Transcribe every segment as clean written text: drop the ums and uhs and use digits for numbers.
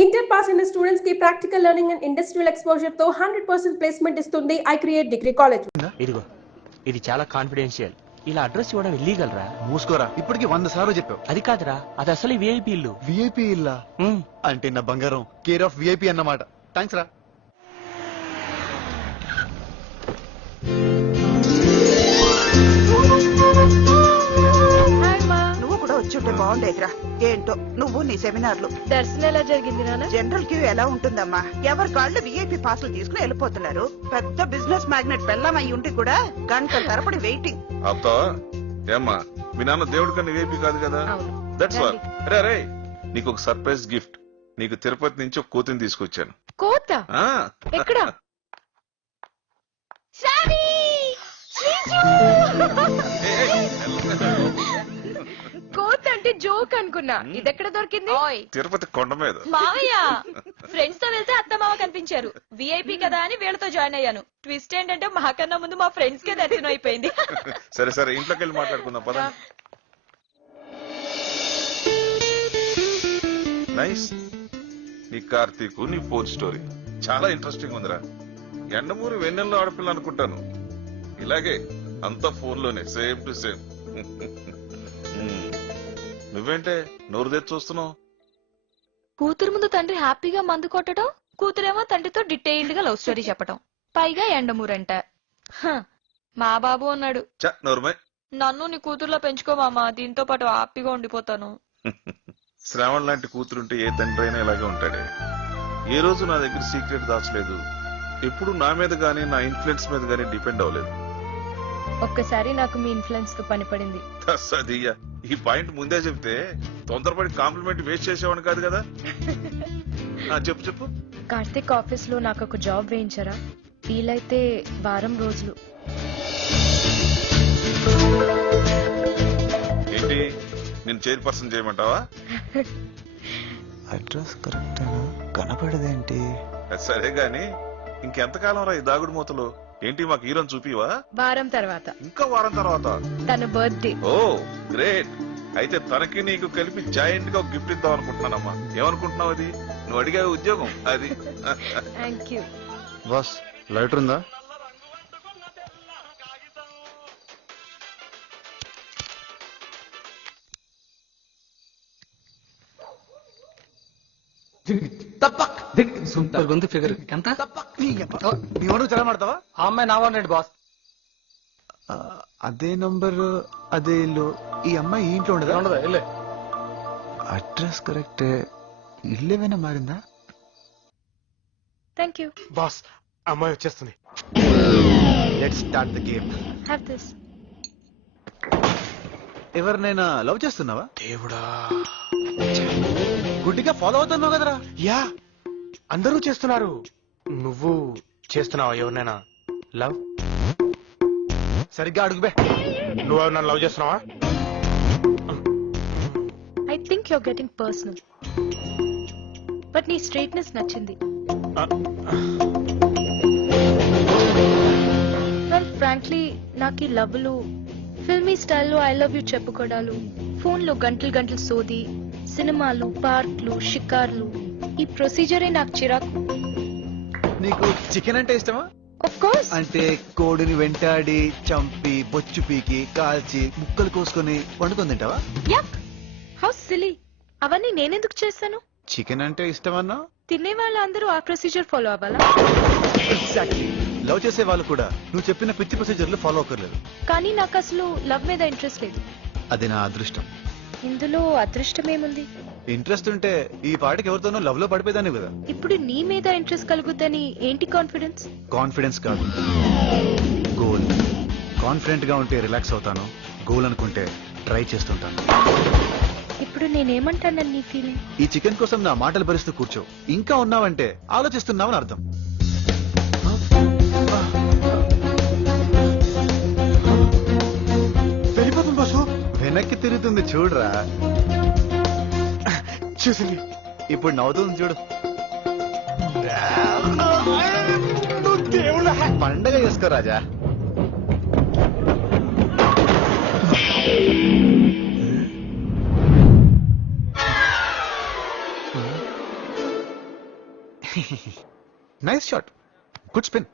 Inter pass అయిన students కి practical learning and industrial exposure తో 100% ప్లేస్మెంట్ ఇస్తుంది ఐ క్రియేట్ డిగ్రీ కాలేజ్. ఇదిగో ఇది చాలా కాన్ఫిడెన్షియల్. ఇలా అడ్రస్ ఇవ్వడం ఇల్లీగల్ రా. మూసుకోరా, ఇప్పటికి 100 సార్లు చెప్పావు. అది కాదురా, అది అసలు విఐపి ఇల్లు. విఐపి ఇల్లా? అంటే నా బంగారం కేర్ ఆఫ్ విఐపి అన్నమాట. థ్యాంక్స్ రా. నువ్వు కూడా వచ్చుంటే బాగుండేదిరా. ఏంటో నువ్వు నీ సెమినార్లు. దర్శనం ఎలా జరిగింది నాన్న? జనరల్ క్యూ ఎలా ఉంటుందమ్మా? ఎవరి కాళ్ళు విఐపి పాసులు తీసుకుని వెళ్ళిపోతున్నారు. పెద్ద బిజినెస్ మ్యాగ్నెట్ పెళ్ళం అయి ఉంటే కూడా గంటల తరబడి వెయిటింగ్. అత్త ఏమ్మా, మీ నాన్న దేవుడి కన్నా విఐపి కాదు కదా. That's all. రే నీకు ఒక సర్ప్రైజ్ గిఫ్ట్. నీకు తిరుపతి నుంచి ఒక కోతిని తీసుకొచ్చాను. కోత ఎక్కడ? కోత అంటే జోక్ అనుకున్నా. ఇదెక్కడ దొరికింది? తిరుపతి కొండ మీద. మావయ్య ఫ్రెండ్స్ తో వెళ్తే అత్త మామ కనిపించారు. విఐపి కదా అని వీళ్ళతో జాయిన్ అయ్యాను. ట్విస్ట్ ఏంటంటే మాకన్నా ముందు మా ఫ్రెండ్స్ కే దర్శనం అయిపోయింది. సరే సరే, ఇంట్లోకి వెళ్ళి మాట్లాడుకుందాం పద. నైస్. నీ కార్తీక్, నీ ఫోన్ స్టోరీ చాలా ఇంట్రెస్టింగ్ ఉందిరా. ఎండమూరి వెన్నెల్లో ఆడపిల్ల అనుకుంటాను. ఇలాగే అంతా ఫోన్ లోనే సేమ్ టు సేమ్. నువ్వేంటే నోరు తెచ్చి చూస్తున్నావు? కూతురు ముందు తండ్రి హ్యాపీగా మందు కొట్టడం, కూతురేమో తండ్రితో డీటెయిల్డ్ గా లవ్ స్టోరీ చెప్పడం, పైగా ఎండమూరంట. మా బాబు అన్నాడు, నోరుమై, నన్ను నీ కూతురులో పెంచుకో మామా, దీంతో పాటు హ్యాపీగా ఉండిపోతాను. శ్రావణ్ లాంటి కూతురుంటే ఏ తండ్రి అయినా ఇలాగే ఉంటాడే. ఏ రోజు నా దగ్గర సీక్రెట్ దాచలేదు. ఎప్పుడు నా మీద గానీ నా ఇన్ఫ్లుయెన్స్ మీద గానీ డిపెండ్ అవ్వలేదు. ఒక్కసారి నాకు మీ ఇన్ఫ్లుయెన్స్ తో పని పడింది. సదియ్యా, ఈ పాయింట్ ముందే చెప్తే తొందరపడి కాంప్లిమెంట్ వేస్ట్ చేసేవాడు కాదు కదా. చెప్పు చెప్పు. కార్తిక్ ఆఫీస్ లో నాకు ఒక జాబ్ వేయించరా? వీలైతే వారం రోజులు. ఏంటి, నేను చైర్పర్సన్ చేయమంటావా? అడ్రస్ కరెక్ట్ కనపడదేంటి? సరే గాని ఇంకెంతకాలం రా ఈ దాగుడు మూతలు? ఏంటి మాకు హీరోని చూపివా? వారం తర్వాత. ఇంకా వారం తర్వాత? తన బర్త్డే. ఓ గ్రేట్. అయితే తనకి నీకు కలిపి జాయింట్ గా గిఫ్ట్ ఇద్దాం అనుకుంటున్నానమ్మా. ఏమనుకుంటున్నావు? అది నువ్వు అడిగే ఉద్యోగం అది. Thank you boss. లైటర్ ఉందా? సూపర్ ఉంది ఫిగర్. ఎంత చాలా మాడతావా? ఆ అమ్మాయి నా వాడినండి బాస్. అదే నంబర్, అదే ఇల్లు. ఈ అమ్మాయి ఈ ఇంట్లో ఉండదా? ఉండదా? ఇల్లే. అడ్రస్ కరెక్టే. ఇల్లు ఏమైనా మారిందా? థ్యాంక్ యూ బాస్, అమ్మాయి వచ్చేస్తుంది. Let's start the game. Have this. ఎవరినైనా లవ్ చేస్తున్నావా? దేవుడా, గుడ్డిగా ఫాలో అవుతున్నావు కదరా? యా అందరూ చేస్తున్నారు. నువ్వు చేస్తున్నావా ఎవరినైనా లవ్? సరిగ్గా అడుగుబే. నువ్వు నన్ను లవ్ చేస్తున్నావా? I think you're getting personal. But నీ స్ట్రైట్నెస్ నచ్చింది. వెల్ ఫ్రాంక్లీ నాకు ఈ లవ్లు, ఫిల్మీ స్టైల్లో ఐ లవ్ యూ చెప్పుకోవడాలు, ఫోన్లో గంటలు గంటలు సోది, సినిమాలు, పార్క్లు, షికార్లు, ఈ ప్రొసీజరే నాకు చిరాకు. నీకు చికెన్ అంటే ఇష్టమా? Of course. అంటే కోడిని వెంటాడి చంపి బొచ్చు పీకి కాల్చి ముక్కలు కోసుకొని వండుకొని తింటావా? యక్, హౌ సిలీ. అవన్నీ నేనెందుకు చేస్తాను? చికెన్ అంటే ఇష్టమన్నా? తినే వాళ్ళందరూ ఆ ప్రొసీజర్ ఫాలో అవ్వాలా? ఎగ్జాక్ట్లీ. లవ్ చేసే వాళ్ళు కూడా నువ్వు చెప్పిన పిచ్చి ప్రొసీజర్లు ఫాలో అవ్వలేదు. కానీ నాకు అసలు లవ్ మీద ఇంట్రెస్ట్ లేదు. అది నా అదృష్టం. ఇందులో అదృష్టం ఏముంది? ఇంట్రెస్ట్ ఉంటే ఈ పాటికి ఎవరితోనో లవ్ లో పడిపోయేదాన్ని కదా. ఇప్పుడు నీ మీద ఇంట్రెస్ట్ కలుగుద్దని ఏంటి కాన్ఫిడెన్స్? కాన్ఫిడెన్స్ కాదు, గోల్. కాన్ఫిడెంట్ గా ఉంటే రిలాక్స్ అవుతాను, గోల్ అనుకుంటే ట్రై చేస్తుంటాను. ఇప్పుడు నేనేమంటానని నీ ఫీలింగ్? ఈ చికెన్ కోసం నా మాటలు భరిస్తూ కూర్చో. ఇంకా ఉన్నావంటే ఆలోచిస్తున్నావని అర్థం. వెళ్ళిపోతుంది బాసు. వెనక్కి తిరుగుతుంది చూడరా. చూసింది. ఇప్పుడు నవ్వుతుంది చూడు. పండగ చేసుకో రాజా. Nice shot, good spin.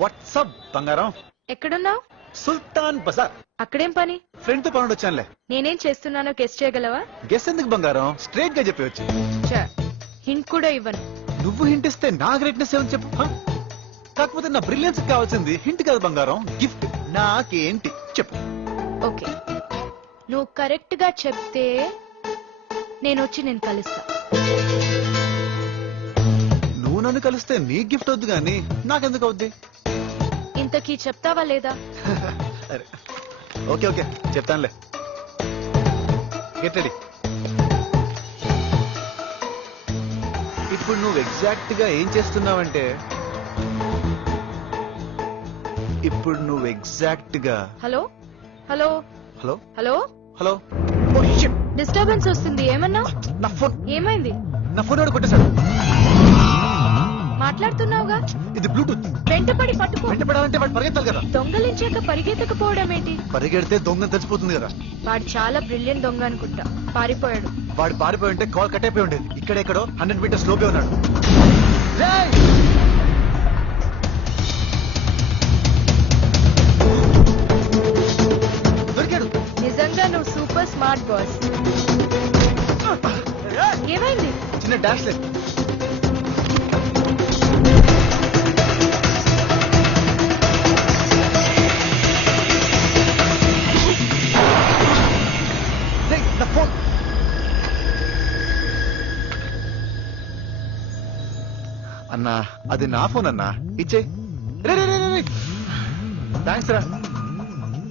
What's up బంగారం? ఎక్కడున్నావు? సుల్తాన్ బజార్. అక్కడేం పని? ఫ్రెండ్ తో పని వచ్చానులే. నేనేం చేస్తున్నానో గెస్ట్ చేయగలవా? గెస్ ఎందుకు బంగారం, స్ట్రైట్ గా చెప్పవచ్చు. హింట్ కూడా ఇవ్వను. నువ్వు హింట్ ఇస్తే నా గ్రేట్నెస్ ఏమని చెప్పు. కాకపోతే నా బ్రిలియన్స్ కావాల్సింది హింట్ కాదు బంగారం, గిఫ్ట్. నాకేంటి చెప్పు. ఓకే, నువ్వు కరెక్ట్ గా చెప్తే నేను వచ్చి నేను కలుస్తా. నువ్వు నన్ను కలిస్తే నీ గిఫ్ట్ వద్దు గానీ నాకెందుకు అవుద్ది? ఇంతకీ చెప్తావా లేదా? అరే ఓకే ఓకే చెప్తానులే. Get ready. ఇప్పుడు నువ్వు ఎగ్జాక్ట్ గా ఏం చేస్తున్నావంటే, ఇప్పుడు నువ్వు ఎగ్జాక్ట్ గా hello hello hello hello hello. Disturbance వస్తుంది. ఏమన్నా? నా ఫోన్, ఏమైంది? నా ఫోన్ ఎవడు కొట్టేశాడు. మాట్లాడుతున్నావుగా. ఇది బ్లూటూత్. వెంటపడి పట్టుకో. వెంటపడాలంటే వాడు పరిగెత్తాలి కదా. దొంగలించాక పరిగెత్తకపోవడం ఏంటి? పరిగెడితే దొంగ తెలిసిపోతుంది కదా. వాడు చాలా బ్రిలియంట్ దొంగ అనుకుంటా, పారిపోయాడు. వాడు పారిపోయి ఉంటే కాల్ కట్ అయిపోయి ఉండేది. ఇక్కడెక్కడో 100 మీటర్స్ లోపే ఉన్నాడు. దొరికాడు. నిజంగా నువ్వు సూపర్ స్మార్ట్ బాస్. ఏమైంది? చిన్న డాష్ లేదు. నా ఫోన్. అన్నా అది నా ఫోన్ అన్నా, ఇచ్చే. థ్యాంక్స్ రా.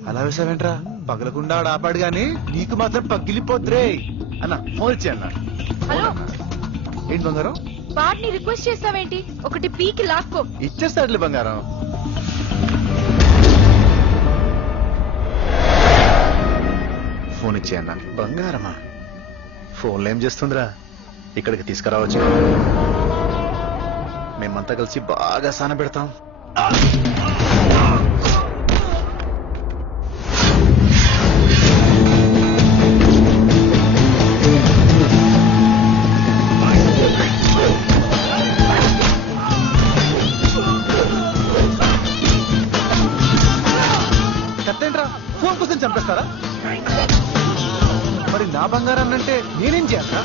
అలా వేసావేంట్రా, పగలకుండా ఆడ ఆపాడు గాని నీకు మాత్రం పగిలిపోద్రే. అన్నా ఫోన్ ఇచ్చే అన్నా. హలో, ఏంటి బంగారం? వాడిని రిక్వెస్ట్ చేస్తావేంటి? ఒకటి పీకి లాక్కో. ఇచ్చేస్తాడులే బంగారం. ఫోన్ ఇచ్చే అన్నా. బంగారమా? ఫోన్లో ఏం చేస్తుందిరా, ఇక్కడికి తీసుకురావచ్చు. మేమంతా కలిసి బాగా సాన పెడతాం. కట్టేంట్రా, ఫోన్ కోసం చంపేస్తారా? మరి నా బంగారాన్ని అంటే నేనేం చేయాలా?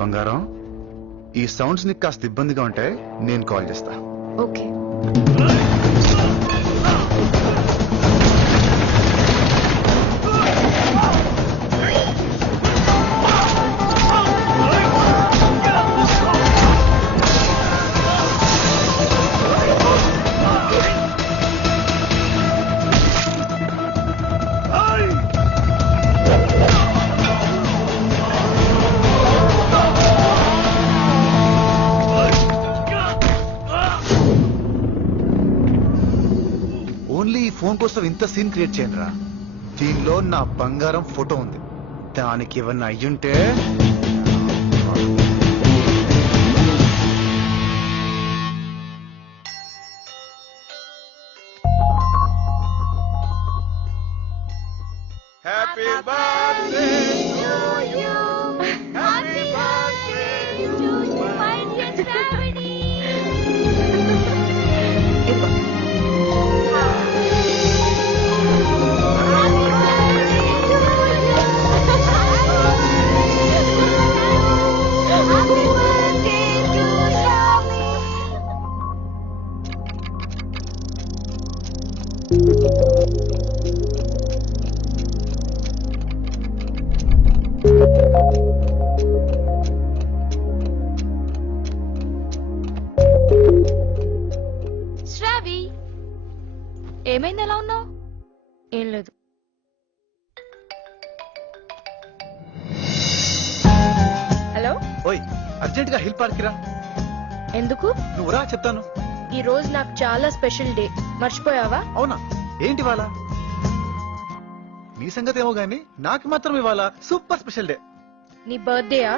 బంగారం, ఈ సౌండ్స్ నీకు కాస్త ఇబ్బందిగా ఉంటాయి, నేను కాల్ చేస్తా. ఓకే. ఓన్లీ ఈ ఫోన్ కోసం ఇంత సీన్ క్రియేట్ చేయండి రా. దీనిలో నా బంగారం ఫోటో ఉంది, దానికి ఏమన్నా అయ్యుంటే హ్యాపీ బర్త్డే శ్రావి, ఏమైంది? ఎలా ఉన్నావు? ఏం లేదు. హలో. ఓయ్, అర్జెంట్ గా హిల్ పార్క్ రా. ఎందుకు? నువ్వు రా చెప్తాను. ఈ రోజు నాకు చాలా స్పెషల్ డే, మర్చిపోయావా? అవునా? ఏంటి వాళ్ళ? నీ సంగతి ఏమో గానీ నాకు మాత్రం ఇవాళ సూపర్ స్పెషల్ డే. నీ బర్త్డేయా?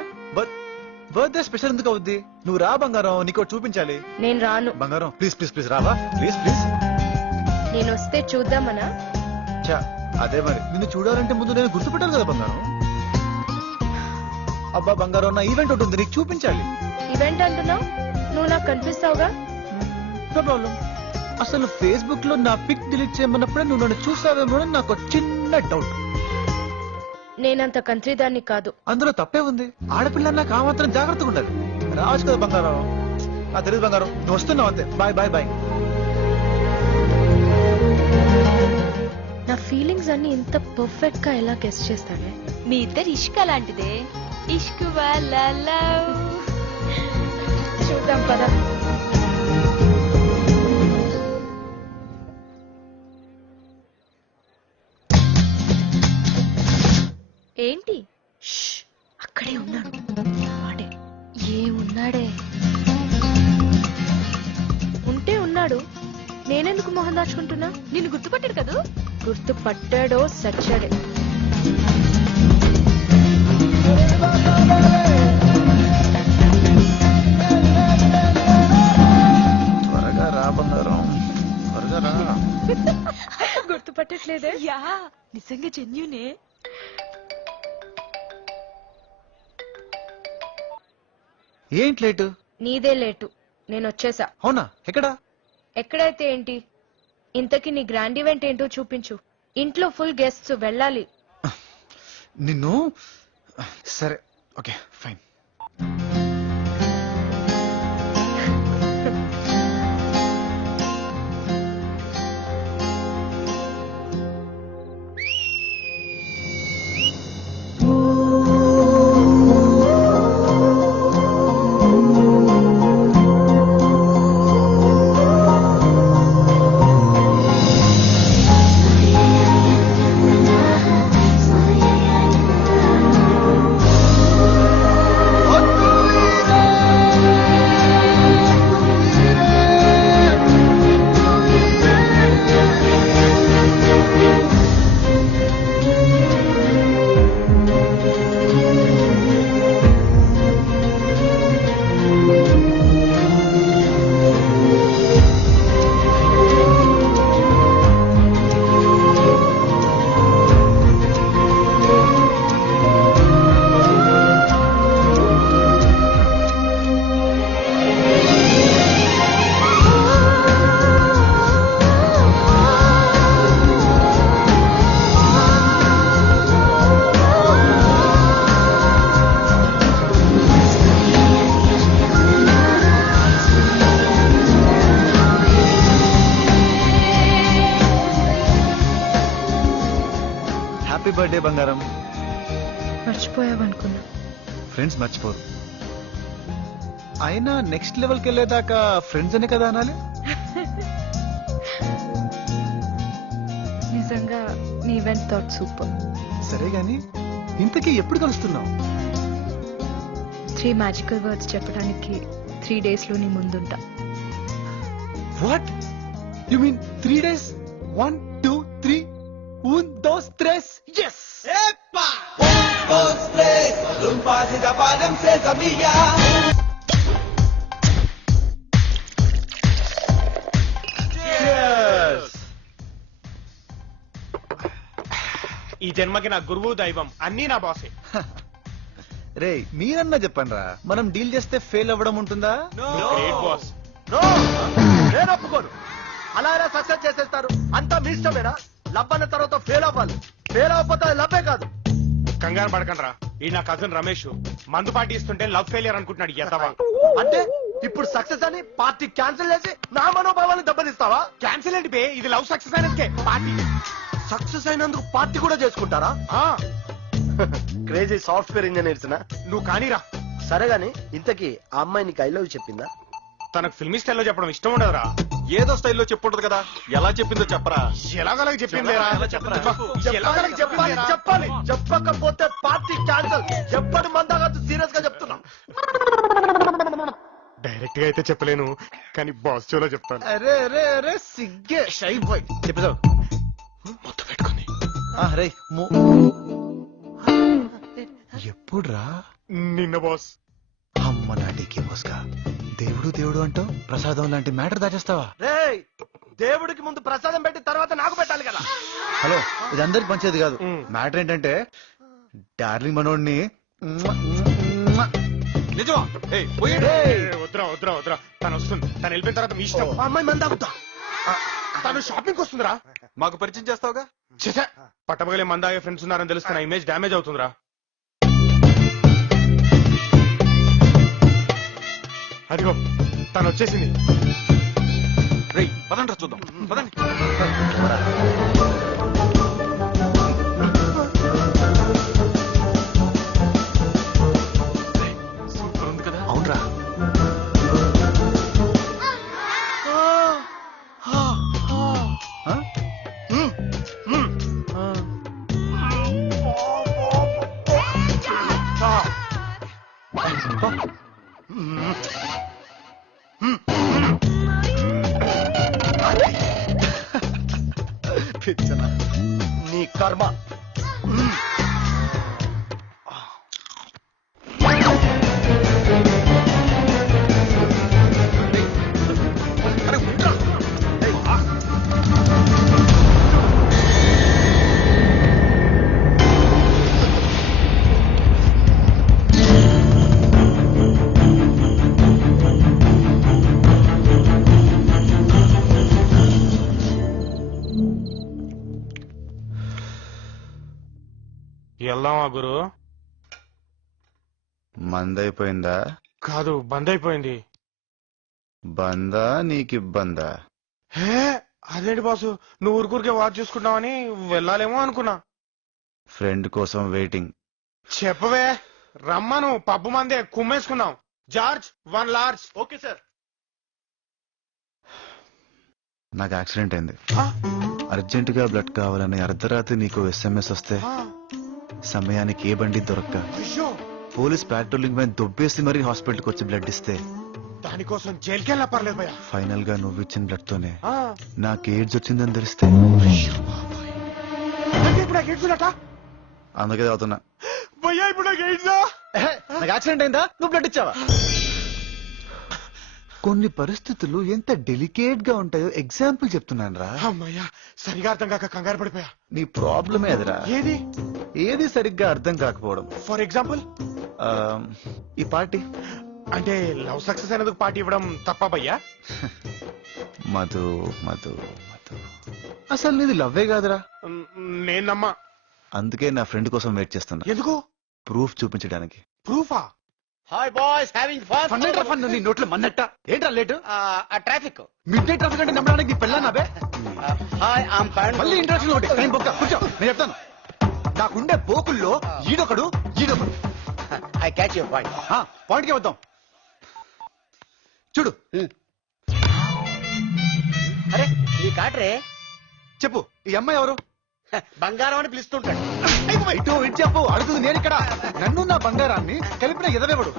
బర్త్డే స్పెషల్ ఎందుకు అవుద్ది? నువ్వు రా బంగారం, నీకు చూపించాలి. నేను రాను. బంగారం ప్లీజ్ ప్లీజ్ ప్లీజ్ రావా, ప్లీజ్ ప్లీజ్. నేను వస్తే చూద్దామనా? చా అదే మరి, నిన్ను చూడాలంటే ముందు నేను గుర్తుపెట్టాలి కదా బంగారం. అబ్బా బంగారం, నా ఈవెంట్ ఒకటి ఉంది, నీకు చూపించాలి. ఈవెంట్ అంటున్నావు? నువ్వు నాకు కనిపిస్తావుగా. No problem. అసలు ఫేస్బుక్ లో నా పిక్ డిలీట్ చేయమన్నప్పుడే నువ్వు నన్ను చూసావేమో అని నాకు చిన్న డౌట్. నేనంత కంట్రీ దాన్ని కాదు. అందులో తప్పే ఉంది. ఆడపిల్ల నాకు ఆ మాత్రం జాగ్రత్తగా ఉండాలి. రావచ్చు కదా బంగారం. ఆ తెలియదు బంగారం, నువ్వు వస్తున్నావు అంతే. Bye bye bye. నా ఫీలింగ్స్ అన్ని ఇంత పర్ఫెక్ట్ గా ఎలా గెస్ చేస్తానే? మీ ఇద్దరు ఇష్క లాంటిదే. ఇష్క్ వాళ్ళ లవ్. చూద్దాం పదా. ఏంటి? అక్కడే ఉన్నాడు. వాడే. ఏమున్నాడే? ఉంటే ఉన్నాడు, నేనెందుకు మొహం దాచుకుంటున్నా? నిన్ను గుర్తుపట్టాడు కదూ? గుర్తు పట్టాడో సచ్చాడే. త్వరగా రా బంగారం, త్వరగా రా. గుర్తుపట్టట్లేదే? యా, నిజంగా జెన్యూనే. ఏంటి లేటు? నీదే లేటు. నేను వచ్చేసా. అవునా? ఎక్కడా? ఎక్కడైతే ఏంటి? ఇంతకీ నీ గ్రాండ్ ఈవెంట్ ఏంటో చూపించు. ఇంట్లో ఫుల్ గెస్ట్స్, వెళ్ళాలి. నిన్ను సరే ఓకే ఫైన్. హ్యాపీ బర్త్డే బంగారం. మర్చిపోయావనుకున్నా. ఫ్రెండ్స్ మర్చిపోరు. అయినా నెక్స్ట్ లెవెల్కి వెళ్ళేదాకా ఫ్రెండ్స్ అనే కదా అనాలి. నిజంగా నీ ఈవెంట్ థాట్ సూపర్. సరే గాని ఇంతకీ ఎప్పుడు కలుస్తున్నావు? 3 మ్యాజికల్ వర్డ్స్ చెప్పడానికి 3 days లో నీ ముందుంటా. What you mean 3 days? 1 2 3 1 2 3 yes. ఈ జన్మకి నా గురువు దైవం అన్నీ నా బాసే. రే మీరన్నా చెప్పండి రా, మనం డీల్ చేస్తే ఫెయిల్ అవ్వడం ఉంటుందా? Great boss. నేను ఒప్పుకోను. అలా ఎలా సక్సెస్ చేసేస్తారు? అంతా మీ ఇష్టమేనా? లవ్ అన్న తర్వాత ఫెయిల్ అవ్వాలి. ఫెయిల్ అవ్వకపోతే లవ్వే కాదు. కంగారు పడకండ్రా, ఈ నా కజిన్ రమేష్ మందు పార్టీ ఇస్తుంటే లవ్ ఫెయిలియర్ అనుకుంటున్నాడు. ఎదవా. అంటే ఇప్పుడు సక్సెస్ అని పార్టీ క్యాన్సిల్ చేసి నా మనోభావాన్ని దెబ్బతీస్తావా? క్యాన్సిల్ ఏంటి బే, ఇది లవ్ సక్సెస్ అయినందుకే పార్టీ. సక్సెస్ అయినందుకు పార్టీ కూడా చేసుకుంటారా? క్రేజీ సాఫ్ట్వేర్ ఇంజనీర్స్ నా? నువ్వు కానీరా. సరే గాని ఇంతకీ ఆ అమ్మాయి నీకు ఐ లవ్ చెప్పిందా? తనకు ఫిల్మీ స్టైల్లో చెప్పడం ఇష్టం ఉండదురా. ఏదో స్టైల్లో చెప్పుంటది కదా, ఎలా చెప్పిందో చెప్పరా. ఎలాగోలాగా చెప్పింది లేరా. చెప్పాలి చెప్పాలి చెప్పాలి. చెప్పకపోతే పార్టీ క్యాన్సిల్. ఎప్పటి మందాగదు సీరియస్ గా చెప్తున్నా. డైరెక్ట్ గా అయితే చెప్పలేను, కానీ బాస్ షోలో చెప్తాను. అరే అరే అరే సిగ్గే షై బాయ్. చెప్పేదావు మొత్తం పెట్టుకుంది. రే ఎప్పుడురా? నిన్న బాస్. అమ్మ నాటికి మోస్కా. దేవుడు దేవుడు అంటావు, ప్రసాదం లాంటి మ్యాటర్ దాచేస్తావా? రేయ్ దేవుడికి ముందు ప్రసాదం పెట్టి తర్వాత నాకు పెట్టాలి కదా. హలో, ఇది అందరికి పంచేది కాదు. మ్యాటర్ ఏంటంటే డార్లింగ్ మనోడిని నిజమా? వద్దురా వద్దురా వద్దురా, తను వస్తుంది. తను వెళ్ళిపోయిన తర్వాత మీ ఇష్టం. ఆ అమ్మాయి మంది ఆగుతా. తను షాపింగ్ వస్తుందిరా. మాకు పరిచయం చేస్తావుగా? చేసా పట్టపగలే మందాగే ఫ్రెండ్స్ ఉన్నారని తెలుస్తున్న ఇమేజ్ డ్యామేజ్ అవుతుందిరా. అదిగో తను వచ్చేసింది. రేయ్ పదండ్రా చూద్దాం, పదండి. సూపర్ ఉంది కదా? అవునరా. నీ కర్మ. వెళ్దామా గురు? మందైపోయిందా? కాదు, బంద్ అయిపోయింది. బందా నీకిబ్బందా? హే అదేంటి బాసు, నువ్వు ఊరికూరికే వాచ్ చూసుకుంటావని వెళ్ళాలేమో అనుకున్నా. ఫ్రెండ్ కోసం వెయిటింగ్. చెప్పవే, రమ్మను. పబ్బు మందే కుమ్మేసుకుందాం. George 1 large. Okay sir. నాకు యాక్సిడెంట్ అయింది. అర్జెంట్ గా బ్లడ్ కావాలని అర్ధరాత్రి నీకు SMS వస్తే సమయానికి ఏ బండి దొరక్క పోలీస్ పాట్రోలింగ్ మీద దొబ్బేసి మరీ హాస్పిటల్కి వచ్చి బ్లడ్ ఇస్తే దానికోసం జైలుకి వెళ్ళా పర్లేదు భయ్యా. ఫైనల్ గా నువ్వు ఇచ్చిన బ్లడ్ తోనే నాకు ఎయిడ్స్ వచ్చిందని తెలిస్తే ఇప్పుడు నాకు ఎయిడ్స్ ఉన్నట్టా? అందుకే తాగుతున్నా. భయ్యా ఇప్పుడు నాకు ఎయిడ్సా? నాకు యాక్సిడెంట్ అయిందా? నువ్వు బ్లడ్ ఇచ్చావా? కొన్ని పరిస్థితులు ఎంత డెలికేట్ గా ఉంటాయో ఎగ్జాంపుల్ చెప్తున్నాను రా. అమ్మయ్యా, సరిగా అర్థం కాక కంగారు పడిపోయా. నీ ప్రాబ్లమే అదిరా. ఏది సరిగ్గా అర్థం కాకపోవడం. ఫర్ ఎగ్జాంపుల్ ఈ పార్టీ అంటే లవ్ సక్సెస్ అయినందుకు పార్టీ ఇవ్వడం తప్ప భయ్యా? మధు మధు మధు అసలు నీది లవ్వే కాదురా. నేను నమ్మా. అందుకే నా ఫ్రెండ్ కోసం వెయిట్ చేస్తున్నా. ఎందుకు? ప్రూఫ్ చూపించడానికి. ప్రూఫా? Hi boys, having fun. నీ నోట్లో మన్నట్ట ఏంట్రా late? Traffic. Midnight traffic అంటే నమ్మడానికి నీ పెళ్ళా నాబే? Hi I'm fine. మళ్ళీ ఇంట్రడక్షన్ ఒకటి. నేను బొక్క కూర్చో, నేను చెప్తాను. నాకుండే పోకుల్లో ఈడొకడు ఈడొకడు. I catch your point. పాయింట్కి వద్దాం. చూడు. అరే నీ కాటరే. చెప్పు, ఈ అమ్మాయి ఎవరు? బంగారం అని పిలుస్తుంటాడు. ఇటు ఇటు చెప్పు. అడుగుతుంది నేను ఇక్కడ. నన్ను నా బంగారాన్ని కలిపిన ఎదవేవాడు.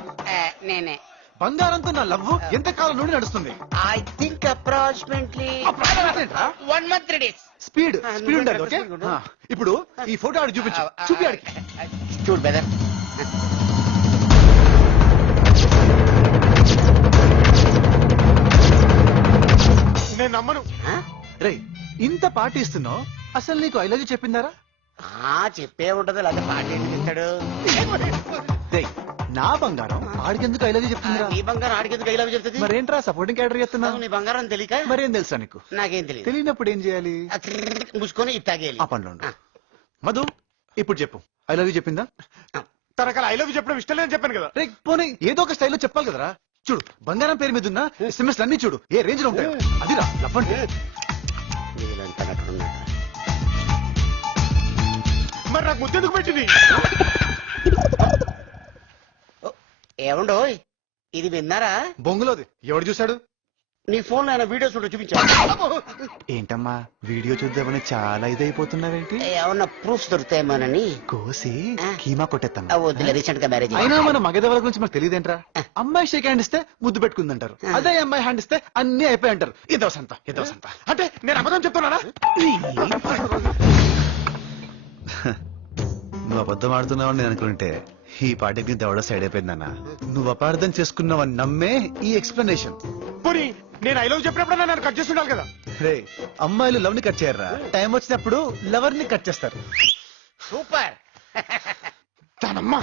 నేనే. బంగారంతో నా లవ్ ఎంత కాలం నుండి నడుస్తుంది? I think approximately 1 month 3 days. Speed ఉండాలి. ఓకే, ఇప్పుడు ఈ ఫోటో ఆడి చూపించు. చూపి ఆడికి. చూడు బెదర్. నేను నమ్మను. రే, ఇంత పార్టీ ఇస్తున్నావు, అసలు నీకు ఐ లవ్ యూ చెప్పిందారా? చెప్పే ఉంటది, లేదా పార్టీ ఎందుకు ఇస్తాడు? నా బంగారం ఆడికెందుకు ఐ లవ్ యూ చెప్తుందిరా? నీ బంగారం ఆడికెందుకు ఐ లవ్ యూ చెప్తుంది? మరేంట్రా సపోర్టింగ్ క్యారెక్టర్ చేస్తున్నావు? నీ బంగారం తెలియక? మరేం తెలుసా నీకు? నాకేం తెలియదు. తెలియనప్పుడు ఏం చేయాలి? మూసుకొని ఇట్టాగేయాలి. ఆ పనిలో ఉండు. మధు, ఇప్పుడు చెప్పు, ఐ లవ్ యూ చెప్పిందా? తనకాల ఐ లవ్ యూ చెప్పడం ఇష్టం లేదని చెప్పాను కదా. రే పోనీ ఏదో ఒక స్టైల్లో చెప్పాలి కదరా. చూడు, బంగారం పేరు మీద ఉన్న SMS అన్ని చూడు ఏ రేంజ్ లో ఉంటాయో. అదిరా లవ్ అంటే. మరి నాకు ముద్దెందుకు పెట్టింది? ఏమండో ఇది విన్నారా? బొంగులోది. ఎవడు చూశాడు? నీ ఫోన్ లో ఆయన వీడియోస్ ఉంటే చూపించాను. ఏంటమ్మా వీడియో చూద్దామని చాలా ఇదైపోతున్నావేంటి? ఏమన్నా ప్రూఫ్స్ దొరుకుతాయేమోనని కోసి కీమా కొట్టేస్తాను. వద్దులే, రీసెంట్ గా మ్యారేజ్. అయినా మన మగదవల గురించి మనకు తెలియదేంట్రా? అమ్మాయి షేక్ హ్యాండ్ ఇస్తే ముద్దు పెట్టుకుందంటారు, అదే అమ్మాయి హ్యాండ్ ఇస్తే అన్ని అయిపోయి అంటారు. ఇదో సంత. అంటే నేను అబద్ధం చెప్తున్నానా? నువ్వు అబద్ధం ఆడుతున్నావని నేను అనుకుంటే ఈ పాటికి దవడ సైడ్ అయిపోయిందన్న. నువ్వు అపార్థం చేసుకున్నావని నమ్మే ఈ ఎక్స్ప్లెనేషన్. పోనీ నేను ఐ లవ్ చెప్పినప్పుడు నన్ను కట్ చేసి ఉండాలి కదా. రే, అమ్మాయిలు లవ్ ని కట్ చేయర్రా, టైం వచ్చినప్పుడు లవర్ ని కట్ చేస్తారు. సూపర్. దానమ్మా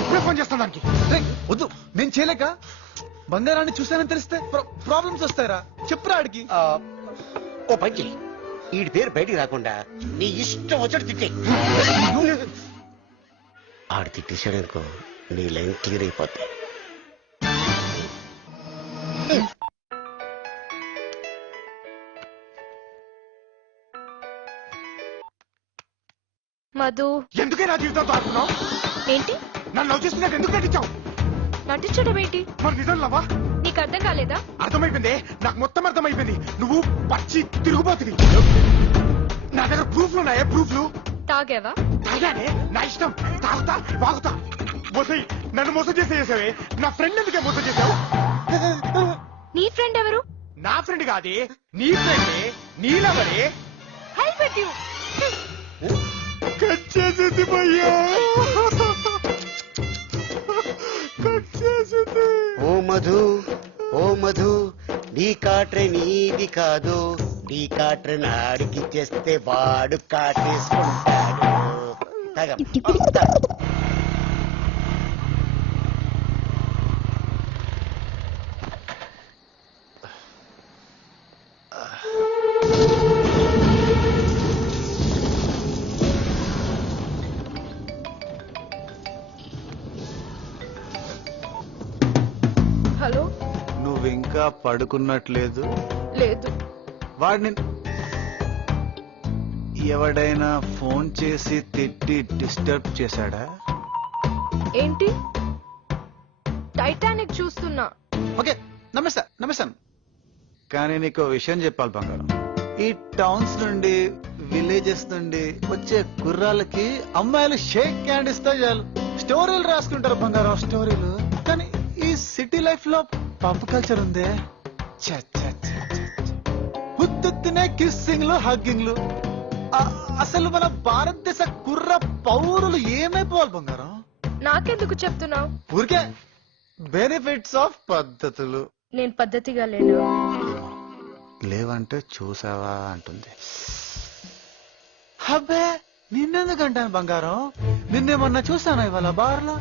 ఇప్పుడే ఫోన్ చేస్తాను దానికి. రేయ్, వద్దు, నేను చేయలేక. బంగారాన్ని చూసానని తెలిస్తే ప్రాబ్లమ్స్ వస్తాయరా. చెప్పురా ఆడికి. ఓ పంచి, వీడి పేరు బయటికి రాకుండా నీ ఇష్టం వచ్చాడు తిట్టే. ఆడు తిట్టేశాడనుకో, నీ లైన్ క్లియర్ అయిపోద్ది. మధు, ఎందుకే నా జీవితంతో ఆడుతున్నావు? ఏంటి నన్ను లవ్ చేస్తున్నట్టు ఎందుకు నటించావు? నటించడం ఏంటి? మరి నిజం లవ్వా? నీకు అర్థం కాలేదా? అర్థమైపోయింది, నాకు మొత్తం అర్థమైపోయింది. నువ్వు పచ్చి తిరుగుబోతుంది. నా దగ్గర ప్రూఫ్లు ఉన్నాయే, ప్రూఫ్లు. తాగావా? తాగానే, నా ఇష్టం. తాగుతా వాగుతా. పోతాయి, నన్ను మోసం చేసేసావే. నా ఫ్రెండ్ ఎందుకే మోసం చేసావు? నీ ఫ్రెండ్ ఎవరు? నా ఫ్రెండ్ కాదే, నీ ఫ్రెండే, నీ లవరే. Help with you. కట్ చేసింది భయ్యా, కట్ చేసింది. ఓ మధు, ఓ మధు, నీ కాట్రే నీది కాదు. నీ కాట్రే నాడికి చేస్తే వాడు కాటేసుకుంటాడు. హలో. నువ్వు ఇంకా పడుకున్నట్లేదు. లేదు. వాడిని ఎవడైనా ఫోన్ చేసి తిట్టి డిస్టర్బ్ చేశాడా? ఏంటి? టైటానిక్ చూస్తున్నా. ఓకే, నమ్మేశాను. కానీ నీకు విషయం చెప్పాలి బంగారం. ఈ టౌన్స్ నుండి, విలేజెస్ నుండి వచ్చే గుర్రాలకి అమ్మాయిలు షేక్ హ్యాండ్ ఇస్తే చాలు, స్టోరీలు రాసుకుంటారు బంగారం, స్టోరీలు. కానీ ఈ సిటీ లైఫ్ లో పబ్ కల్చర్ ఉందే, ఉత్తునే కిస్సింగ్లు, హగ్గింగ్లు. అసలు మన భారతదేశ కుర్ర పౌరులు ఏమైపోవాలి బంగారం? నాకెందుకు చెప్తున్నావు? ఊరికే బెనిఫిట్స్ ఆఫ్ పద్ధతులు. నేను పద్ధతిగా లేను. లేవంటే చూసావా అంటుంది. అబ్బే, నిన్నెందుకంటాను బంగారం? నిన్నేమన్నా చూసానా ఇవాళ బార్లో?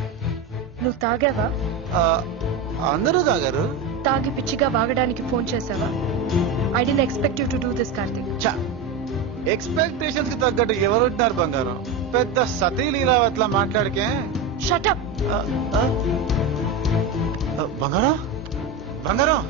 నువ్వు తాగావా? అందరూ తాగారు. తాగి పిచ్చిగా వాగడానికి ఫోన్ చేసావా? I didn't expect you to do this Karthik. Expectations కి తగ్గట్టు ఎవరుంటున్నారు బంగారం? పెద్ద సతీ లీలావత్లా మాట్లాడికే. Shut up. బంగారం బంగారం,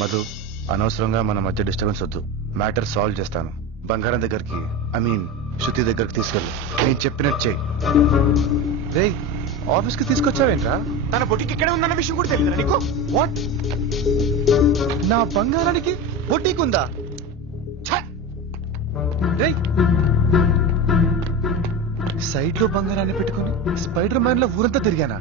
మధు, అనవసరంగా మన మధ్య డిస్టర్బెన్స్ వద్దు. మ్యాటర్ సాల్వ్ చేస్తాను. బంగారం దగ్గరికి, ఐ మీన్ శృతి దగ్గరికి తీసుకెళ్ళు. నేను చెప్పినట్టు చెయ్యి. రే, ఆఫీస్ కి తీసుకొచ్చావేంట్రా? తన బొటికి ఇక్కడే ఉందన్న విషయం కూడా తెలియదు నీకు? వాట్? నా బంగారానికి బొటీక్ ఉందా? రేయ్, సైడ్ లో బంగారాన్ని పెట్టుకుని స్పైడర్ మ్యాన్ లో ఊరంతా తిరిగానా?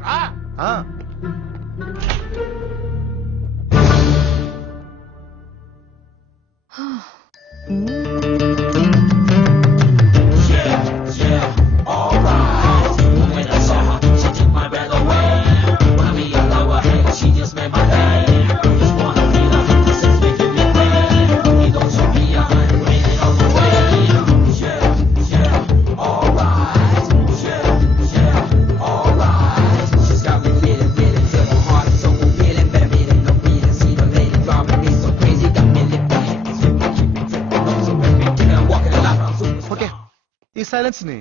ఈ సైలెన్స్ ని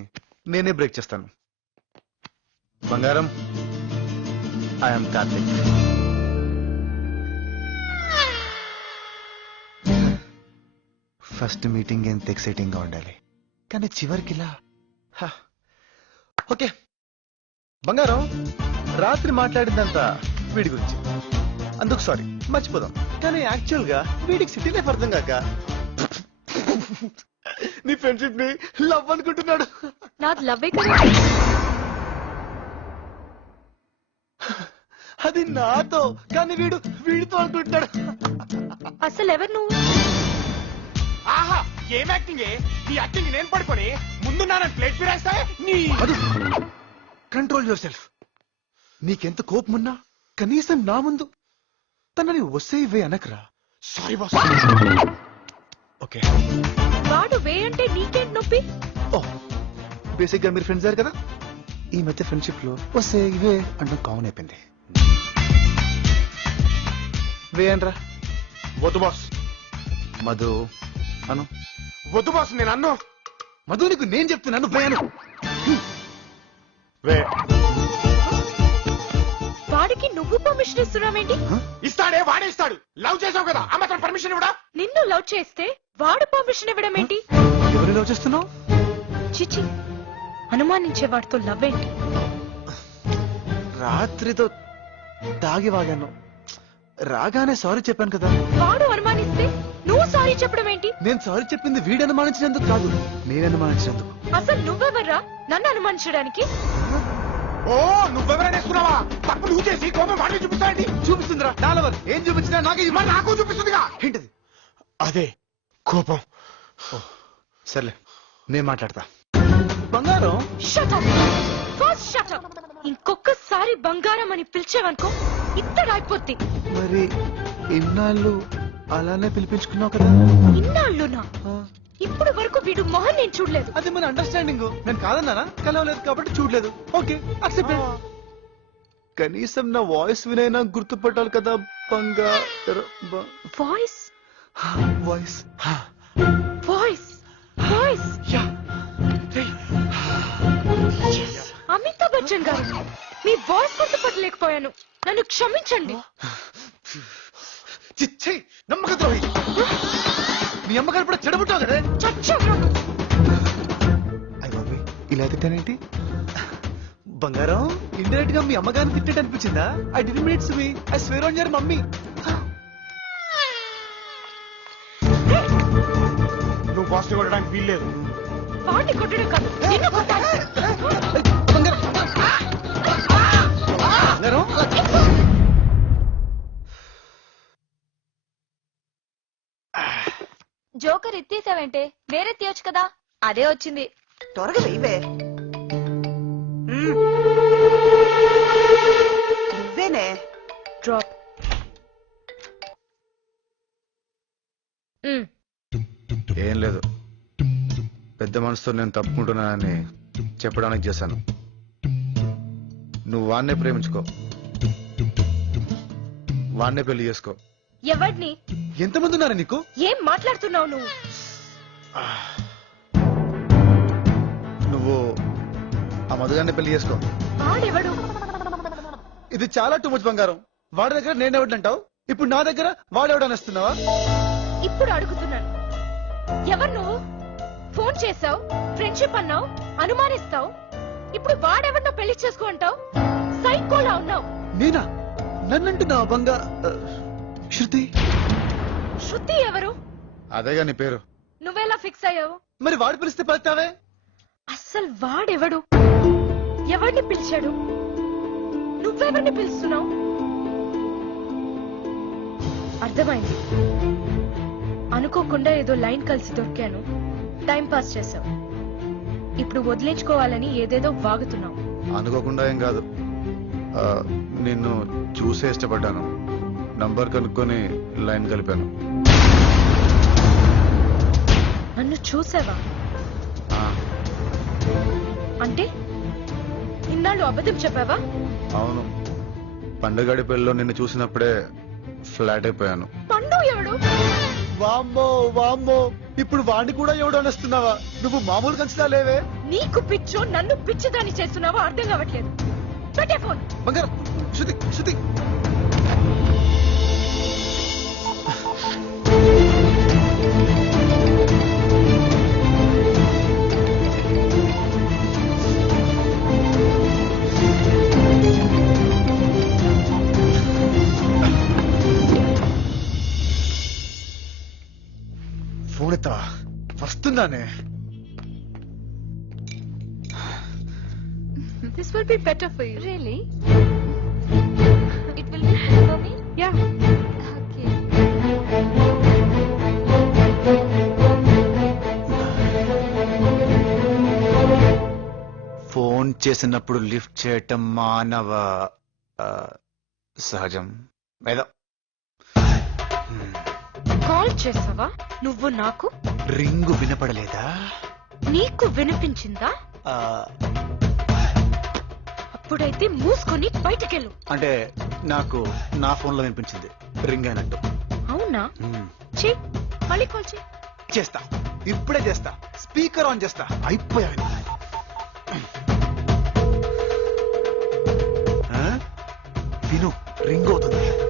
నేనే బ్రేక్ చేస్తాను. బంగారం, ఐఎమ్ కార్తిక్. ఫస్ట్ మీటింగ్ ఎంత ఎక్సైటింగ్ గా ఉండాలి, కానీ చివరికి ఇలా. ఓకే బంగారం, రాత్రి మాట్లాడిందంతా వీడి గురించి, అందుకు సారీ, మర్చిపోదాం. కానీ యాక్చువల్ గా వీడికి సిటీ లైఫ్ అర్థం కాక నీ ఫ్రెండ్షిప్ ని లవ్ అనుకుంటున్నాడు. నాకు లవ్వే కదా. అది నాతో, కానీ వీడితో అనుకుంటున్నాడు. అసలు ఎవరు నువ్వు? ఆహా ఏం యాక్టింగ్, నీ యాక్టింగ్ నేను పడుకొని ముందున్నానని ప్లేట్ ఫిరాయిస్తా. నీ కంట్రోల్ యువర్ సెల్ఫ్. నీకెంత కోపమున్నా కనీసం నా ముందు తనని వస్తే ఇవే అనకరా. Sorry boss. ఓకే. వాడు వే అంటే నీకేంటి నొప్పి? ఓ బేసిక్ గా మీరు ఫ్రెండ్స్ అయ్యారు కదా, ఈ మధ్య ఫ్రెండ్షిప్ లో వస్తే ఇవే అంటాం కామన్ అయిపోయింది. వే అనరా. వద్దు బాస్. మధు అను. వద్దు బాస్ నేను అన్ను. మధు నీకు నేను చెప్తున్నాను వే అను. వే. వాడికి నువ్వు పర్మిషన్ ఇస్తున్నావేంటి? ఇస్తాడే, వాడే ఇస్తాడు. లవ్ చేసావు కదా, ఆ మాత్రం పర్మిషన్ ఇవ్వడా? నిన్ను లవ్ చేస్తే వాడు పర్మిషన్ ఇవ్వడం ఏంటి? ఎవరు లవ్ చేస్తున్నావు? చిచి, అనుమానించే వాడితో లవ్ ఏంటి? రాత్రితో తాగి వాగాను, రాగానే సారీ చెప్పాను కదా. వాడు అనుమానిస్తే నువ్వు సారీ చెప్పడం ఏంటి? నేను సారీ చెప్పింది వీడు అనుమానించినందుకు కాదు, నేను అనుమానించినందుకు. అసలు నువ్వెవర్రా నన్ను అనుమానించడానికి? ఓ నువ్వెవరైనా వేసుకున్నావా? తప్పు నువ్వు చేసి కోపం వాడిని చూపిస్తాయండి. చూపిస్తుందిరా డాలవర్. ఏం చూపించినా నాకే మరి నాకు చూపిస్తుందిగా. ఏంటది? అదే కోపం. సర్లే నేను మాట్లాడతా. బంగారం. Shut up! First shut up! ఇంకొకసారి బంగారం అని పిలిచావనుకో ఇత్తడి అయిపోద్ది. మరి ఇన్నాళ్ళు అలానే పిలిపించుకున్నావు కదా. ఇన్నాళ్ళునా? ఇప్పుడు వరకు వీడు మొహం నేను చూడలేదు. అది మన అండర్స్టాండింగ్. నేను కాదన్నానా? కలవలేదు కాబట్టి చూడలేదు. Okay accepted. కనీసం నా వాయిస్ వినైనా గుర్తుపట్టాలి కదా. Voice voice voice voice Amitabh Bachchan గారు, మీ వాయిస్ గుర్తుపట్టలేకపోయాను, నన్ను క్షమించండి. చిచ్చే నమ్మక ద్రోహి. మీ అమ్మగారు కూడా చెడబుట్టావు కదా. చచ్చావు. అయ్యి ఇలా తిట్టానేంటి? బంగారం ఇండైరెక్ట్ గా మీ అమ్మగారిని తిట్టేట అనిపించిందా? I didn't mean it to be. I swear on your mummy. నువ్వు బాస్ కొట్టడానికి వీల్లేదు. వాటి కొట్టడం కాదు, నిన్ను కొట్టాలి. జోకర్ ఎత్తేసావంటే వేరే తీయొచ్చు కదా. అదే వచ్చింది. త్వరగా వెయ్యవే. నువ్వేనే. డ్రాప్. ఏం లేదు, పెద్ద మనసుతో నేను తప్పుకుంటున్నానని చెప్పడానికి చేశాను. నువ్వు వాన్నే ప్రేమించుకో, వాన్నే పెళ్లి చేసుకో. ఎవరిని? ఎంతమంది ఉన్నారు నీకు? ఏం మాట్లాడుతున్నావు నువ్వు? నువ్వు ఆ మధుగానే పెళ్లి చేసుకో. వాడెవడు? ఇది చాలా టూ మచ్ బంగారం. వాడి దగ్గర నేనెవడంటావు, ఇప్పుడు నా దగ్గర వాడెవడనేస్తున్నావా? ఇప్పుడు అడుగుతున్నాను, ఎవరు నువ్వు? ఫోన్ చేసావు, ఫ్రెండ్షిప్ అన్నావు, అనుమానిస్తావు, ఇప్పుడు వాడెవరినో పెళ్లి చేసుకో అంటావు. సైకోలా ఉన్నావు. నేనా? నన్నంటున్నావా బంగా? శృతి. శృతి ఎవరు? అదేగా నీ పేరు. నువ్వెలా ఫిక్స్ అయ్యావు? మరి వాడు పిలిస్తే పలుకుతావే. అస్సలు వాడెవడు? ఎవరిని పిలిచాడు? నువ్వెవరిని పిలుస్తున్నావు? అర్థమైంది. అనుకోకుండా ఏదో లైన్ కలిసి దొరికాను, టైం పాస్ చేసావు. ఇప్పుడు వదిలించుకోవాలని ఏదేదో వాగుతున్నావు. అనుకోకుండా ఏం కాదు, నిన్ను చూసే ఇష్టపడ్డాను. నంబర్ కనుక్కొని లైన్ కలిపాను. నన్ను చూసావా? అంటే ఇన్నాళ్ళు అబద్ధం చెప్పావా? అవును, పండుగడి పెళ్ళిలో నిన్ను చూసినప్పుడే ఫ్లాట్ అయిపోయాను. పండు ఎవడు? వామ్మో వామ్మో, ఇప్పుడు వాడిని కూడా ఎవడు అనేస్తున్నావా? నువ్వు మామూలు కంచిలా లేవే. నీకు పిచ్చో నన్ను పిచ్చిదాన్ని చేస్తున్నావా అర్థం కావట్లేదు. పెట్టే ఫోన్. బంగారం. శృతి శృతి. చెప్తున్నానే. This will be better for you. Really? It will be for me? Yeah. Okay. Phone చేసినప్పుడు లిఫ్ట్ చేయటం మానవ సహజం. ఏదో కాల్ చేసావా నువ్వు నాకు? రింగు వినపడలేదా? నీకు వినిపించిందా? ఆ, అప్పుడైతే మూసుకొని బయటకెళ్ళు. అంటే నాకు నా ఫోన్ లో వినిపించింది రింగ్ అయినట్టు. అవునా? చెయ్, మళ్ళీ కాల్ చెయ్. చేస్తా, ఇప్పుడే చేస్తా. స్పీకర్ ఆన్ చేస్తా. అయిపోయాను. విను, రింగ్ అవుతుంది.